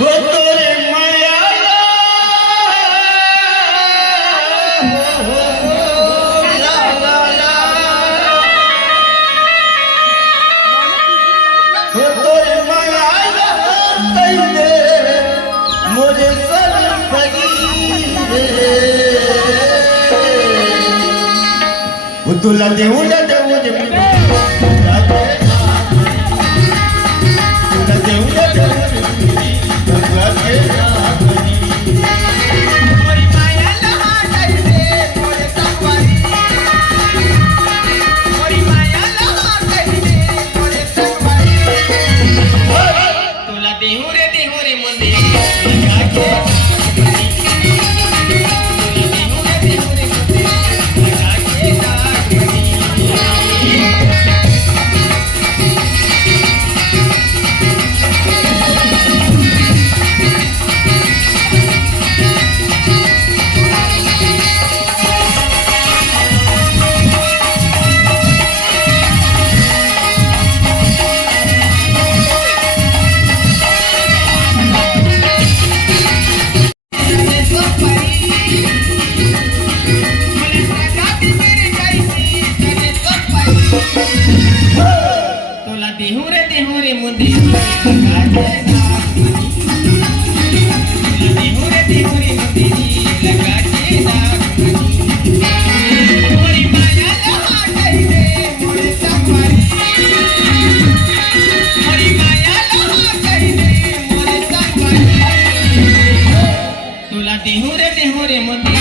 हो तोरे माया हो तोरे माया कैले मोरे सन फकीरे हो तुला देऊ ना देऊ दे तुला देऊ ना देऊ देहू रे मुंदी लगा के मोरी माया लहा गई रे मोरे संगवारी मोरी माया लहा गई रे मोरे संगवारी तुला देहू रे मुंदी